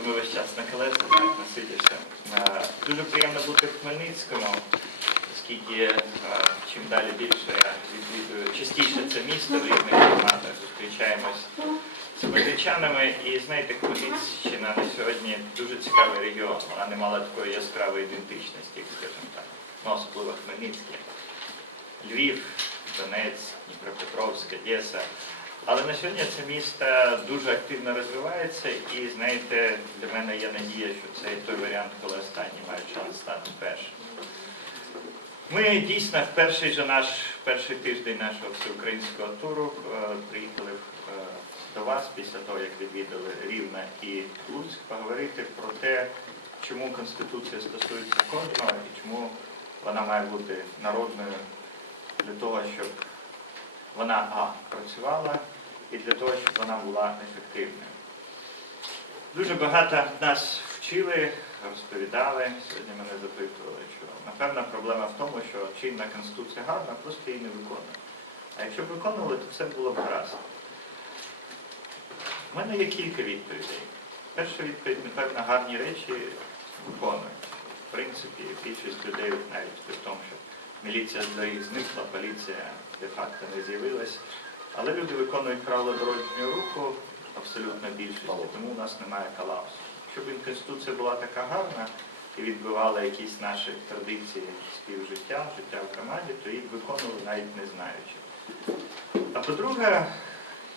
то ми весь час на колесах насидишся. Дуже приємно бути в Хмельницькому, оскільки е, чим далі більше я відвідую частіше це місто в різних форматах, зустрічаємось з хмельничанами. І знаєте, Хмельниччина на сьогодні дуже цікавий регіон. Вона не мала такої яскравої ідентичності, скажімо так. Ну, особливо Хмельницький. Львів, Донець, Дніпропетровськ, Одеса. Але на сьогодні це місто дуже активно розвивається і, знаєте, для мене є надія, що це той варіант, коли останні мають шанс стати першим. Ми дійсно в перший же наш перший тиждень нашого всеукраїнського туру е, приїхали е, до вас після того, як відвідали Рівне і Луцьк, поговорити про те, чому Конституція стосується кожного і чому вона має бути народною для того, щоб вона а, працювала і для того, щоб вона була ефективною. Дуже багато нас вчили, розповідали, сьогодні мене запитували, що напевно проблема в тому, що чинна конституція гарна, просто її не виконує. А якщо б виконували, то все було б гаразд. У мене є кілька відповідей. Перша відповідь, напевно, гарні речі виконують. В принципі, більшість людей, навіть при тому, що міліція з зникла, поліція де-факто не з'явилась. Але люди виконують правила дорожнього руху, абсолютно більшість, тому у нас немає колапсу. Якщо б Конституція була така гарна і відбивала якісь наші традиції співжиття, життя в громаді, то б виконували навіть не знаючи. А по-друге,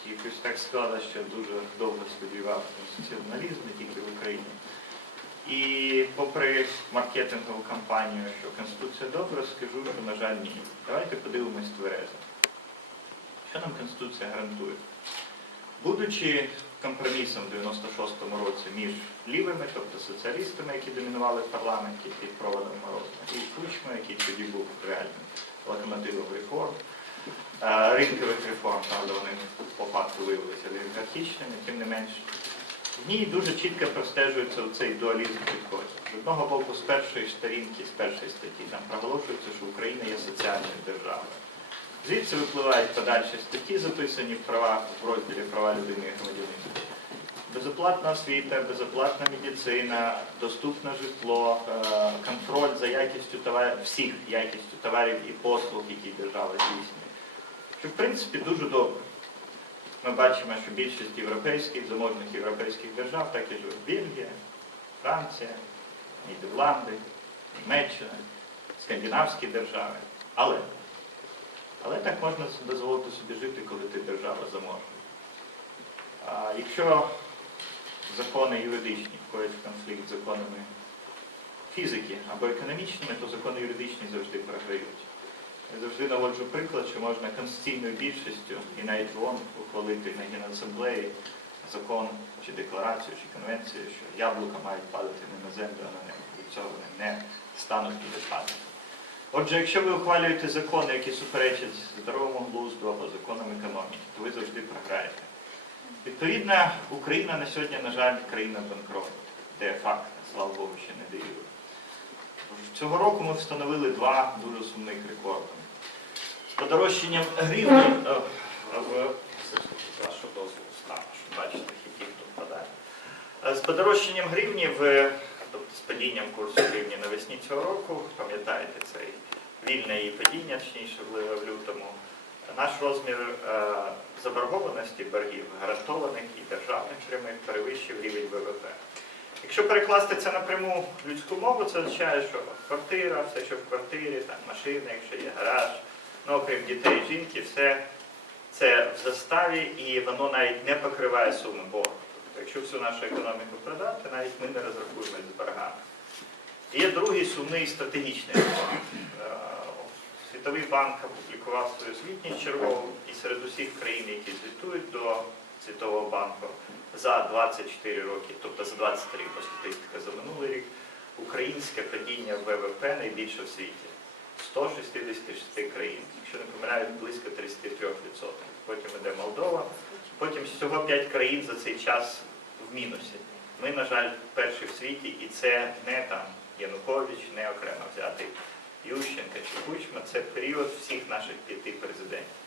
якось так склалося, що дуже довго сподівався на націоналізм, не тільки в Україні. І попри маркетингову кампанію, що Конституція добра, скажу, що, на жаль, ні. Давайте подивимось тверезо. Що нам Конституція гарантує? Будучи компромісом в 96-му році між лівими, тобто соціалістами, які домінували в парламенті під проводом Мороза, і Кучма, який тоді був реальним локомотивом реформ, е, ринкових реформ, правда, вони по факту виявилися олігархічними, тим не менш. В ній дуже чітко простежується цей дуалізм підходів. З одного боку, з першої сторінки, з першої статті, там проголошується, що Україна є соціальною державою. Звідси випливають подальші статті, записані в правах в розділі права людини і громадянина. Безоплатна освіта, безоплатна медицина, доступне житло, е, контроль за якістю товарів, всіх якістю товарів і послуг, які держава здійснює. Що в принципі дуже добре. Ми бачимо, що більшість європейських, заможних європейських держав так і живуть. Бельгія, Франція, Нідерланди, Німеччина, скандинавські держави. Але але так можна дозволити собі жити, коли ти держава заможна. А якщо закони юридичні входять в конфлікт з законами фізики або економічними, то закони юридичні завжди програють. Я завжди наводжу приклад, що можна конституційною більшістю і навіть ВОН ухвалити на Генасамблеї закон чи декларацію, чи конвенцію, що яблука мають падати не на землю, а на небо. Від цього вони не стануть не падати. Отже, якщо ви ухвалюєте закони, які суперечать здоровому глузду або законам економіки, то ви завжди програєте. Відповідно, Україна на сьогодні, на жаль, країна банкрот, де факт, слава Богу, ще не дивили. Цього року ми встановили два дуже сумних рекорди. Подорожчанням гривні, е, в вашого дозволу стану, щоб бачити, які хто впадає. Е, З подорожчанням гривні в тобто з падінням курсу гривні навесні цього року, пам'ятаєте цей вільне її падіння, точніше в лютому, наш розмір е, заборгованості боргів гарантованих і державних прямих перевищив рівень ВВП. Якщо перекласти це напряму людську мову, це означає, що квартира, все, що в квартирі, там машина, якщо є гараж, ну окрім дітей і жінки, все це в заставі і воно навіть не покриває суми боргу. Тобто, якщо всю нашу економіку продати, навіть ми не розрахуємося з боргами. Є другий сумний стратегічний рекорд. Е, Світовий банк опублікував свою звітність чергову і серед усіх країн, які звітують до Світового банку за 24 роки, тобто за 23 рік, статистика за минулий рік, українське падіння ВВП найбільше в світі. 166 країн, якщо не помиляють, близько 33%. Потім йде Молдова, потім всього 5 країн за цей час в мінусі. Ми, на жаль, перші в світі, і це не там Янукович, не окремо взятий Ющенка чи Кучма, це період всіх наших п'яти президентів.